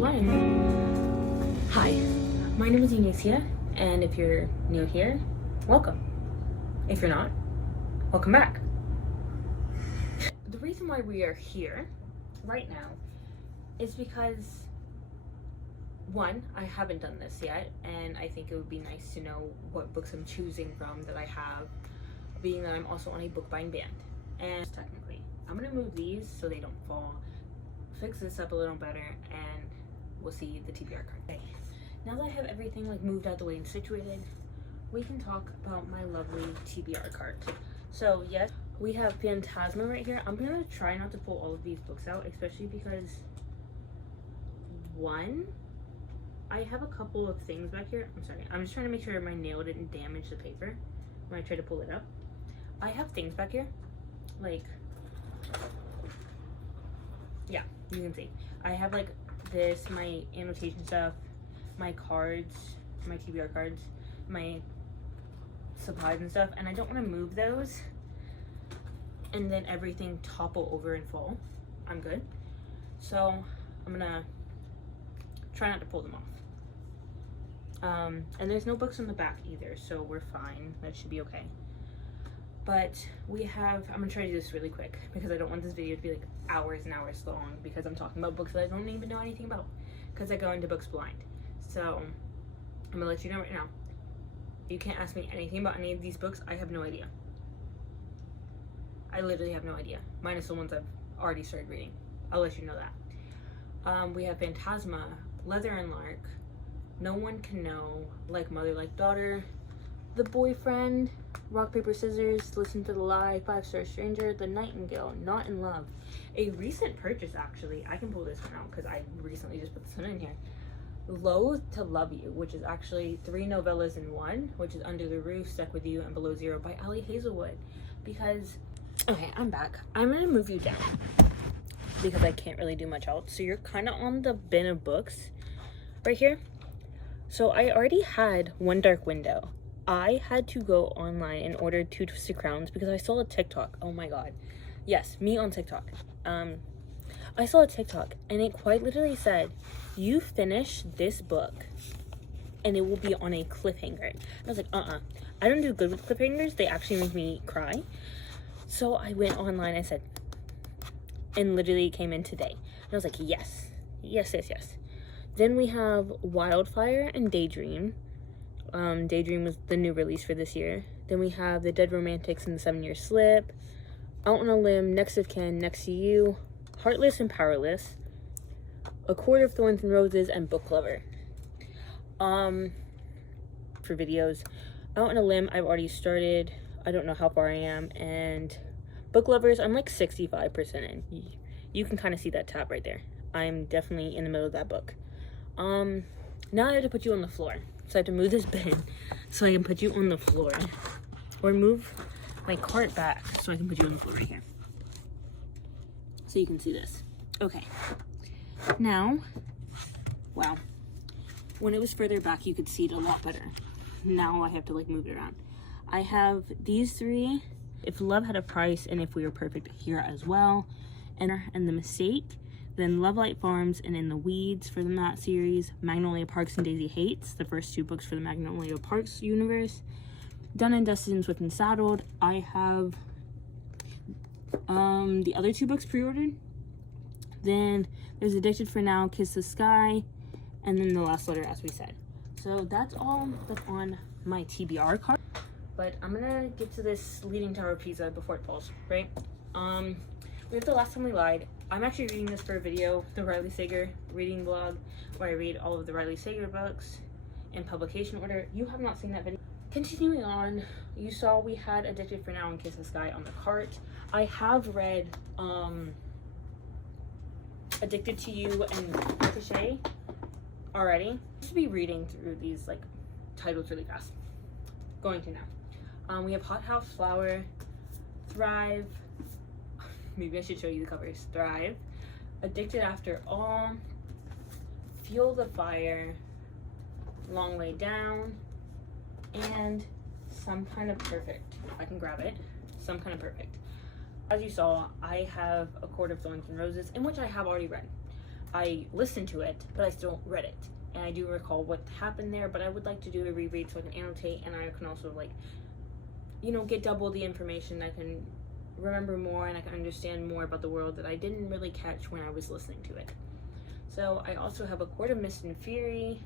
One. Hi, my name is Inicia, and if you're new here, welcome. If you're not, welcome back. The reason why we are here right now is because, one, I haven't done this yet, and I think it would be nice to know what books I'm choosing from that I have, being that I'm also on a bookbuying band. And technically, I'm gonna move these so they don't fall, fix this up a little better, and we'll see the TBR card. Okay, now that I have everything moved out the way and situated, we can talk about my lovely TBR card. So yes, we have Phantasma right here. I'm gonna try not to pull all of these books out, especially because, one, I have a couple of things back here. I'm sorry, I'm just trying to make sure my nail didn't damage the paper when I try to pull it up. I have things back here, yeah, you can see. I have this, my annotation stuff, my cards, my TBR cards, my supplies and stuff, and I don't want to move those and then everything topple over and fall. I'm good. So I'm gonna try not to pull them off. And there's no books on the back either, so we're fine. That should be okay. But we have, I'm gonna try to do this really quick because I don't want this video to be hours and hours long because I'm talking about books that I don't even know anything about because I go into books blind. So I'm gonna let you know right now, you can't ask me anything about any of these books. I have no idea. I literally have no idea, minus the ones I've already started reading. I'll let you know that. We have Phantasma, Leather and Lark, No One Can Know, Like Mother Like Daughter, The Boyfriend, Rock, Paper, Scissors, Listen to the Lie, 5-Star Stranger, The Nightingale, Not in Love. A recent purchase, actually. I can pull this one out because I recently just put this one in here. Loathe to Love You, which is actually 3 novellas in one, which is Under the Roof, Stuck With You, and Below Zero by Ali Hazelwood. Because, okay, I'm back. I'm going to move you down because I can't really do much else. So you're kind of on the bin of books right here. So I already had One Dark Window. I had to go online and order 2 Twisted Crowns because I saw a TikTok. Oh my god. Yes, me on TikTok. I saw a TikTok and it quite literally said, you finish this book and it will be on a cliffhanger. And I was like, I don't do good with cliffhangers. They actually make me cry. So I went online, I said, and literally it came in today. And I was like, yes. Yes, yes, yes. Then we have Wildfire and Daydream. Daydream was the new release for this year. Then we have The Dead Romantics and The 7-Year Slip, Out on a Limb, Next of Kin, Next to You, Heartless and Powerless, A Court of Thorns and Roses, and Book Lover. For videos, Out on a Limb, I've already started. I don't know how far I am. And Book Lovers, I'm 65% in. You can kind of see that tab right there. I'm definitely in the middle of that book. Now I have to put you on the floor. So I have to move this bin so I can put you on the floor. Or move my cart back so I can put you on the floor right here. So you can see this. Okay. Now, wow. When it was further back, you could see it a lot better. Now I have to move it around. I have these 3. If Love Had a Price and If We Were Perfect here as well. And The Mistake. Then Love Light Farms and In the Weeds for the Matte series, Magnolia Parks and Daisy Hates, the first 2 books for the Magnolia Parks universe, Done and Dusted and Swift and Saddled. I have the other 2 books pre-ordered. Then there's Addicted for Now, Kiss the Sky, and then The Last Letter, as we said. So that's all that's on my TBR card. But I'm gonna get to this Leaning Tower of Pisa before it falls, right? We have The Last Time We Lied. I'm actually reading this for a video, the Riley Sager reading vlog, where I read all of the Riley Sager books in publication order. You have not seen that video. Continuing on, you saw we had Addicted for Now and Kiss the Sky on the cart. I have read Addicted to You and Ricochet already. I should be reading through these titles really fast. Going to now. We have Hot House Flower, Thrive. Maybe I should show you the covers. Thrive, Addicted After All, Fuel the Fire, Long Way Down, and Some Kind of Perfect. If I can grab it. Some Kind of Perfect. As you saw, I have A Court of Thorns and Roses, in which I have already read. I listened to it, but I still read it. And I do recall what happened there, but I would like to do a reread so I can annotate, and I can also, like, you know, get double the information. I can remember more, and I can understand more about the world that I didn't really catch when I was listening to it. So I also have A Court of Mist and Fury,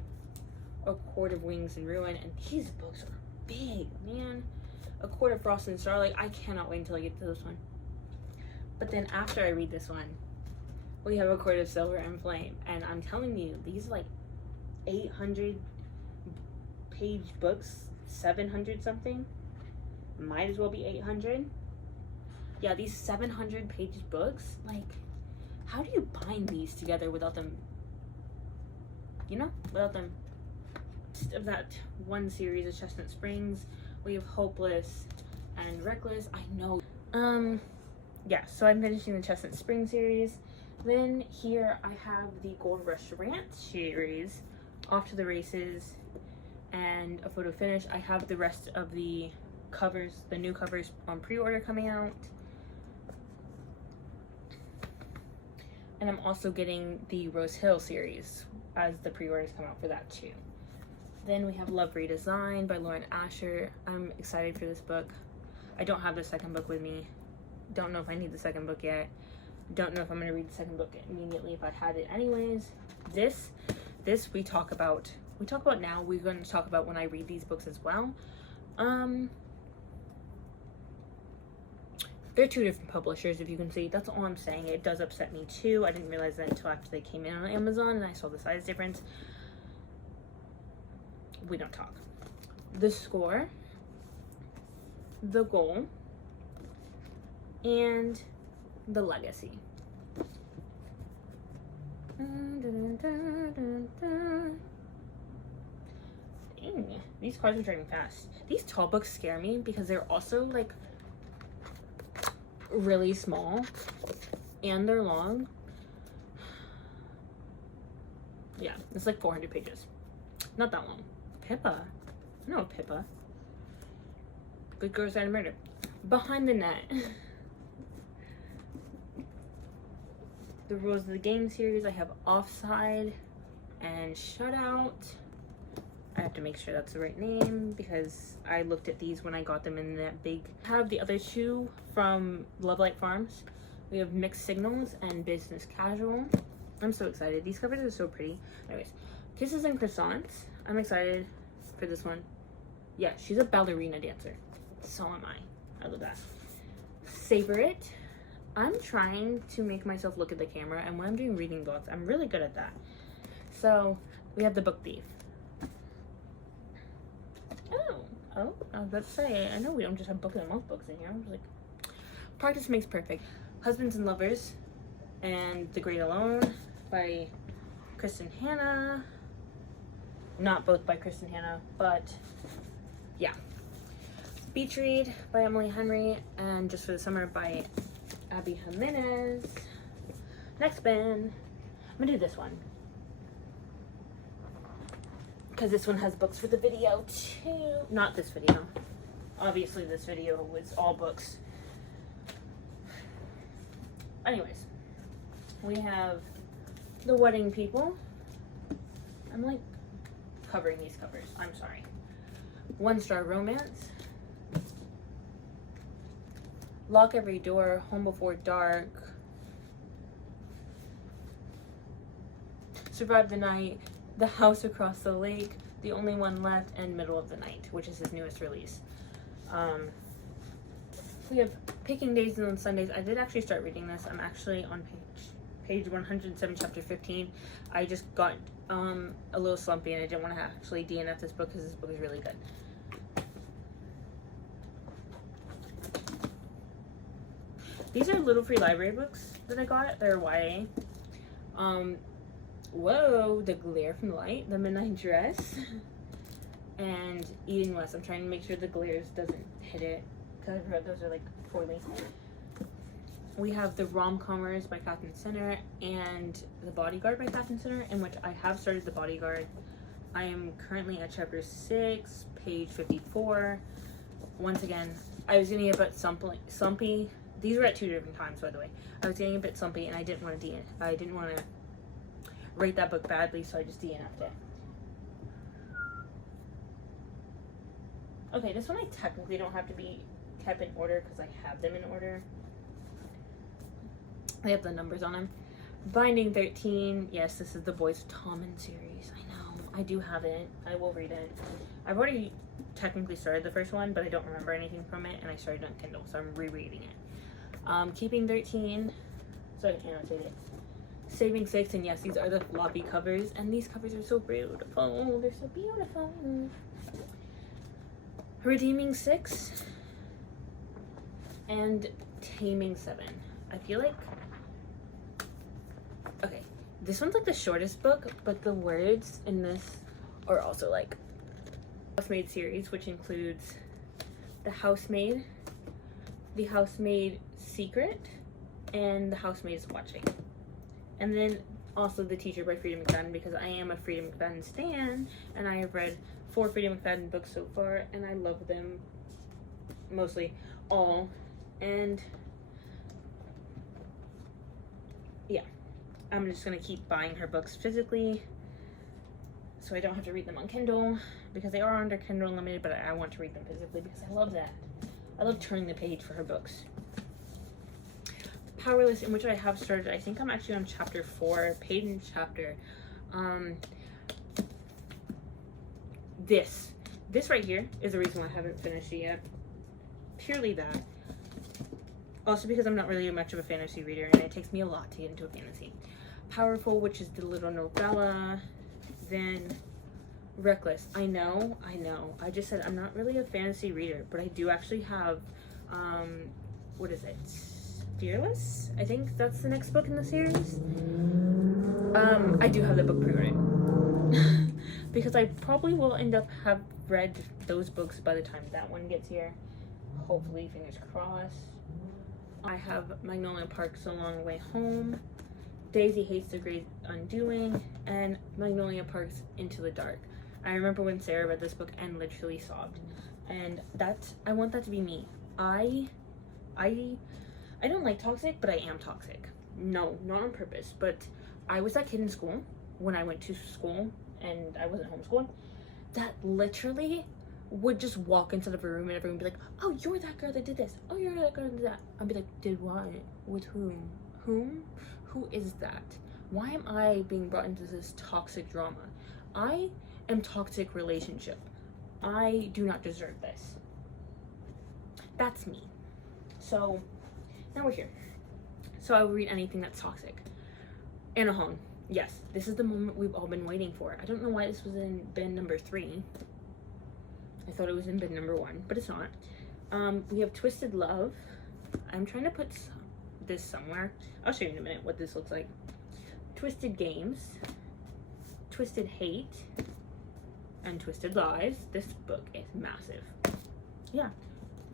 A Court of Wings and Ruin, and these books are big, man. A Court of Frost and Starlight. I cannot wait until I get to this one. But then after I read this one, we have A Court of Silver and Flame, and I'm telling you, these like 800 page books, 700 something, might as well be 800. Yeah, these 700 page books, like, how do you bind these together without them, you know, without them? Of that one series of Chestnut Springs, we have Hopeless and Reckless. I know. Yeah, so I'm finishing the Chestnut Springs series. Then here I have the Gold Rush Ranch series, Off to the Races, and a photo finish. I have the rest of the covers, the new covers on pre-order coming out. And I'm also getting the Rose Hill series as the pre-orders come out for that too. Then we have Love Redesigned by Lauren Asher. I'm excited for this book. I don't have the second book with me. Don't know if I need the second book yet. Don't know if I'm going to read the second book immediately if I had it anyways. This we talk about now. We're going to talk about when I read these books as well. They're two different publishers, if you can see. That's all I'm saying. It does upset me too. I didn't realize that until after they came in on Amazon and I saw the size difference. We don't talk. The Score, The Goal, and The Legacy. Dang, these cards are turning fast. These tall books scare me because they're also like really small and they're long. Yeah, it's like 400 pages. Not that long. Pippa. I know Pippa. Good Girls Guide to Murder. Behind the Net. The Rules of the Game series. I have Offside and Shutout. I have to make sure that's the right name because I looked at these when I got them in that big. I have the other two from Love Light Farms. We have Mixed Signals and Business Casual. I'm so excited. These covers are so pretty. Anyways, Kisses and Croissants. I'm excited for this one. Yeah, she's a ballerina dancer. So am I. I love that. Savor It. I'm trying to make myself look at the camera, and when I'm doing reading books, I'm really good at that. So, we have The Book Thief. Oh, I was about to say, I know we don't just have Book of the Month books in here. I was like, Practice Makes Perfect. Husbands and Lovers and The Great Alone by Kristen Hanna. Not both by Kristen Hanna, but yeah. Beach Read by Emily Henry and Just for the Summer by Abby Jimenez. Next bin. I'm gonna do this one because this one has books for the video too. Not this video. Obviously this video was all books. Anyways, we have The Wedding People. I'm like covering these covers. I'm sorry. One Star Romance. Lock Every Door, Home Before Dark. Survive the Night, The House Across the Lake, The Only One Left, and Middle of the Night, which is his newest release. We have Picking Days and Sundays. I did actually start reading this. I'm actually on page 107, chapter 15. I just got a little slumpy and I didn't want to actually DNF this book because this book is really good. These are little free library books that I got. They're YA. Whoa, The Glare from the Light, The Midnight Dress, and Eating Less. I'm trying to make sure the glares doesn't hit it because I've heard those are like poorly. We have The Rom-Commers by Catherine Sinner and The Bodyguard by Catherine Sinner, in which I have started The Bodyguard. I am currently at chapter 6, page 54. Once again, I was getting a bit slumpy. These were at 2 different times, by the way. I was getting a bit slumpy and I didn't want to rate that book badly, so I just DNF'd it. Okay, this one I technically don't have to be kept in order because I have them in order. They have the numbers on them. Binding 13. Yes, this is the Boys Tommen series. I know. I do have it. I will read it. I've already technically started the first one, but I don't remember anything from it, and I started on Kindle, so I'm rereading it. Keeping 13. So I can annotate it. Saving 6, and yes, these are the floppy covers, and these covers are so beautiful. They're so beautiful. Redeeming 6 and Taming 7. I feel like, okay, this one's like the shortest book, but the words in this are also like Housemaid series, which includes The Housemaid, The Housemaid Secret, and The Housemaid is Watching. And then also The Teacher by Frida McFadden, because I am a Frida McFadden stan, and I have read 4 Frida McFadden books so far, and I love them mostly all. And yeah, I'm just gonna keep buying her books physically so I don't have to read them on Kindle, because they are under Kindle Unlimited, but I want to read them physically because I love that. I love turning the page for her books. Powerless, in which I have started. I think I'm actually on chapter 4, Peyton chapter. This right here is the reason why I haven't finished it yet. Purely that. Also because I'm not really much of a fantasy reader, and it takes me a lot to get into a fantasy. Powerful, which is the little novella. Then Reckless. I know. I just said I'm not really a fantasy reader, but I do actually have, what is it? Fearless? I think that's the next book in the series. I do have the book pre-ordered. Because I probably will end up have read those books by the time that one gets here. Hopefully, fingers crossed. I have Magnolia Park's A Long Way Home, Daisy Hates the Great Undoing, and Magnolia Park's Into the Dark. I remember when Sarah read this book and literally sobbed. And I want that to be me. I don't like toxic, but I am toxic. No, not on purpose, but I was that kid in school when I went to school and I wasn't homeschooled that literally would just walk into the room and everyone would be like, oh, you're that girl that did this. Oh, you're that girl that did that. I'd be like, did what? With whom? Whom? Who is that? Why am I being brought into this toxic drama? I am toxic relationship. I do not deserve this. That's me. So now we're here. So I will read anything that's toxic. Anna Hong. Yes, this is the moment we've all been waiting for. I don't know why this was in bin number 3. I thought it was in bin number 1, but it's not. We have Twisted Love. I'm trying to put this somewhere. I'll show you in a minute what this looks like. Twisted Games, Twisted Hate, and Twisted Lies. This book is massive. Yeah,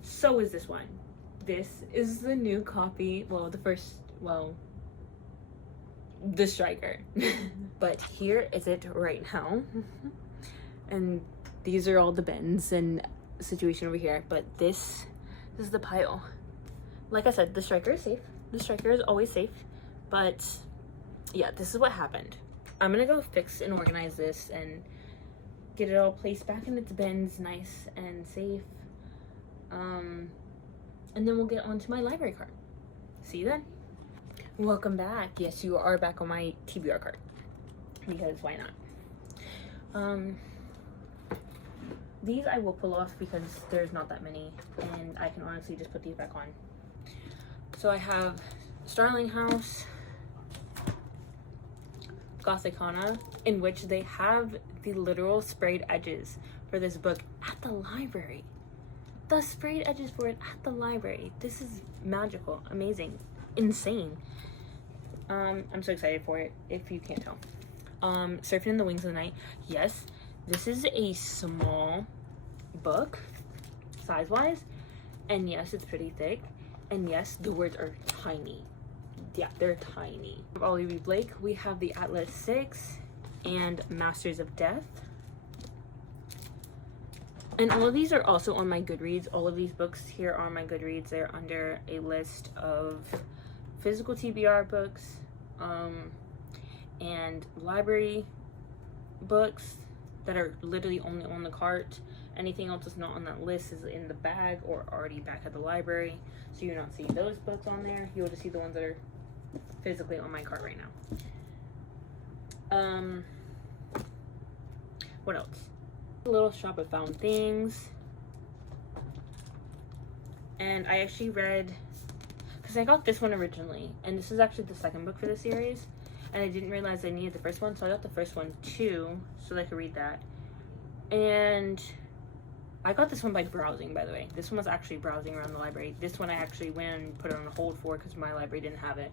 so is this one. This is the new copy. Well, the Striker. But here is it right now. And these are all the bins and situation over here. But this is the pile. Like I said, the Striker is safe. The Striker is always safe. But yeah, this is what happened. I'm gonna go fix and organize this and get it all placed back in its bins, nice and safe. And then we'll get on to my library card. See you then. Welcome back. Yes, you are back on my TBR card. Because why not? These I will pull off because there's not that many. And I can honestly just put these back on. So I have Starling House, Gothicana, in which they have the literal sprayed edges for this book at the library. The sprayed edges for it at the library. This is magical, amazing, insane. I'm so excited for it, if you can't tell. Surfing in the Wings of the Night. Yes, this is a small book, size-wise, and yes, it's pretty thick, and yes, the words are tiny. Yeah, they're tiny. Olivia Blake, we have the Atlas 6 and Masters of Death. And all of these are also on my Goodreads. All of these books here are on my Goodreads. They're under a list of physical TBR books, and library books that are literally only on the cart. Anything else that's not on that list is in the bag or already back at the library. So you're not seeing those books on there. You'll just see the ones that are physically on my cart right now. What else? A little shop of found things. And I actually read, because I got this one originally, and this is actually the second book for the series, and I didn't realize I needed the first one, so I got the first one too, so that I could read that. And I got this one by browsing, by the way. This one was actually browsing around the library. This one I actually went and put it on hold for because my library didn't have it.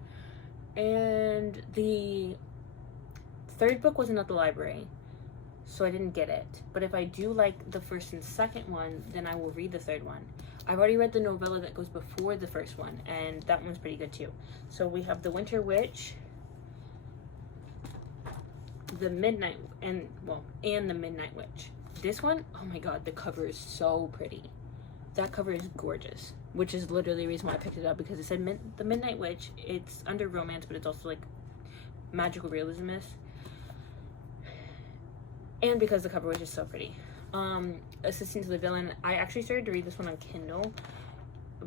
And the third book wasn't at the library, so I didn't get it. But if I do like the first and second one, then I will read the third one. I've already read the novella that goes before the first one, and that one's pretty good too. So we have The Winter Witch, The Midnight, and The Midnight Witch. This one, oh my god, the cover is so pretty. That cover is gorgeous, which is literally the reason why I picked it up, because it said The Midnight Witch. It's under romance, but it's also like magical realism-ish. And because the cover was just so pretty. Assistant to the Villain, I actually started to read this one on Kindle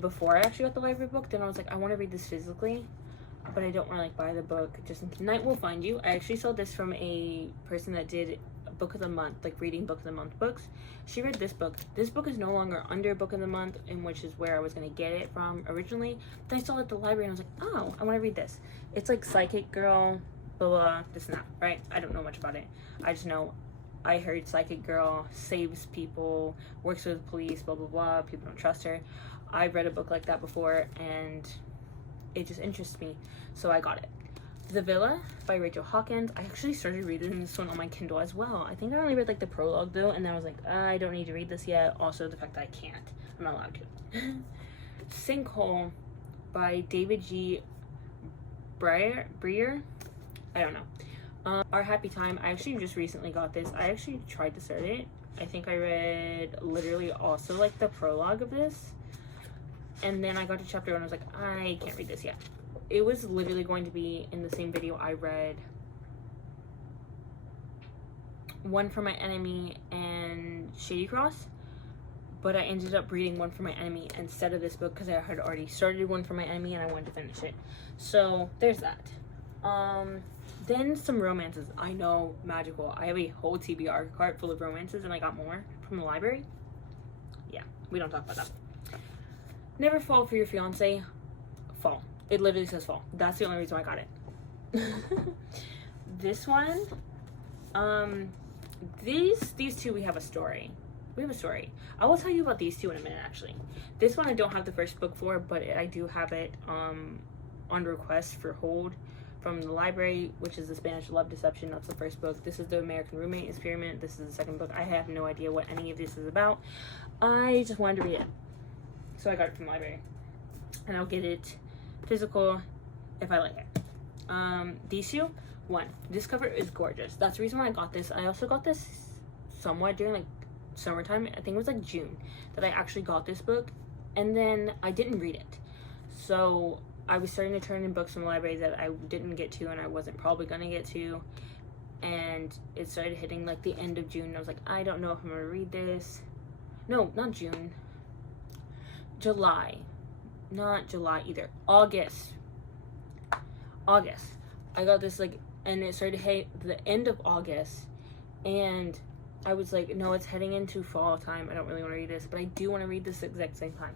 before I actually got the library book. Then I was like, I want to read this physically, but I don't want to like buy the book. Just Night Will Find You. I actually saw this from a person that did a book of the month, like reading book of the month books. She read this book. This book is no longer under book of the month, in which is where I was going to get it from originally. Then I saw it at the library and I was like, oh, I want to read this. It's like Psychic Girl, blah, blah, this and that, right? I don't know much about it. I just know I heard Psychic Girl saves people, works with the police, blah, blah, blah. People don't trust her. I've read a book like that before, and it just interests me, so I got it. The Villa by Rachel Hawkins. I actually started reading this one on my Kindle as well. I think I only read like the prologue though, and then I was like, I don't need to read this yet. Also, the fact that I can't. I'm not allowed to. Sinkhole by David G. Breyer? I don't know. Our Happy Time. I actually just recently got this. I actually tried to start it. I think I read literally also like the prologue of this. And then I got to chapter 1 and I was like, I can't read this yet. It was literally going to be in the same video I read One for My Enemy and Shady Cross. But I ended up reading One for My Enemy instead of this book because I had already started One for My Enemy and I wanted to finish it. So there's that. Then some romances. I know, magical. I have a whole TBR cart full of romances and I got more from the library. Yeah, we don't talk about that. Never Fall for Your Fiance. Fall. It literally says fall. That's the only reason why I got it. This one, these two, we have a story. We have a story. I will tell you about these two in a minute, actually. This one I don't have the first book for, but I do have it on request for hold from the library, which is The Spanish Love Deception. That's the first book. This is The American Roommate Experiment. This is the second book. I have no idea what any of this is about. I just wanted to read it, so I got it from the library, and I'll get it physical if I like it. These two, one, this cover is gorgeous. That's the reason why I got this. I also got this somewhat during like summertime. I think it was like June that I actually got this book, and then I didn't read it. So I was starting to turn in books from the library that I didn't get to and I wasn't probably gonna get to, and it started hitting like the end of June and I was like, I don't know if I'm gonna read this. No, not June. July. Not July either. August. I got this like, and it started to hit the end of August, and I was like, no, it's heading into fall time. I don't really want to read this, but I do want to read this exact same time.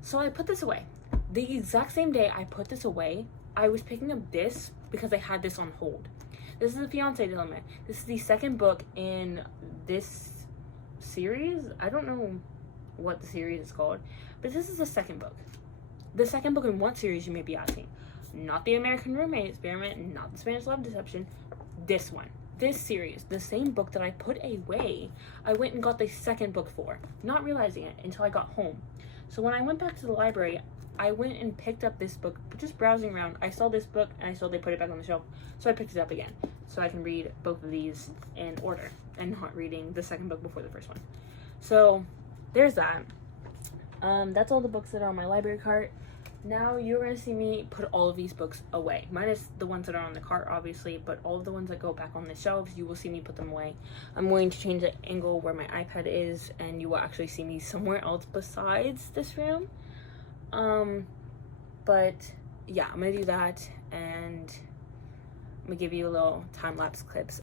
So I put this away. The exact same day I put this away, I was picking up this because I had this on hold. This is The Fiancé Dilemma. This is the second book in this series. I don't know what the series is called, but this is the second book. The second book in what series, you may be asking? Not The American Roommate Experiment, not The Spanish Love Deception. This one. This series, the same book that I put away, I went and got the second book for, not realizing it until I got home. So when I went back to the library, I went and picked up this book, just browsing around. I saw this book and I saw they put it back on the shelf, so I picked it up again so I can read both of these in order and not reading the second book before the first one. So there's that. That's all the books that are on my library cart. now you're gonna see me put all of these books away, minus the ones that are on the cart obviously, but all of the ones that go back on the shelves, you will see me put them away. I'm going to change the angle where my iPad is, and you will actually see me somewhere else besides this room. But yeah, I'm gonna do that, and I'm gonna give you a little time-lapse clips.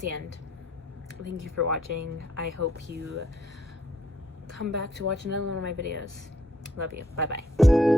The end. Thank you for watching. I hope you come back to watch another one of my videos. Love you. Bye bye.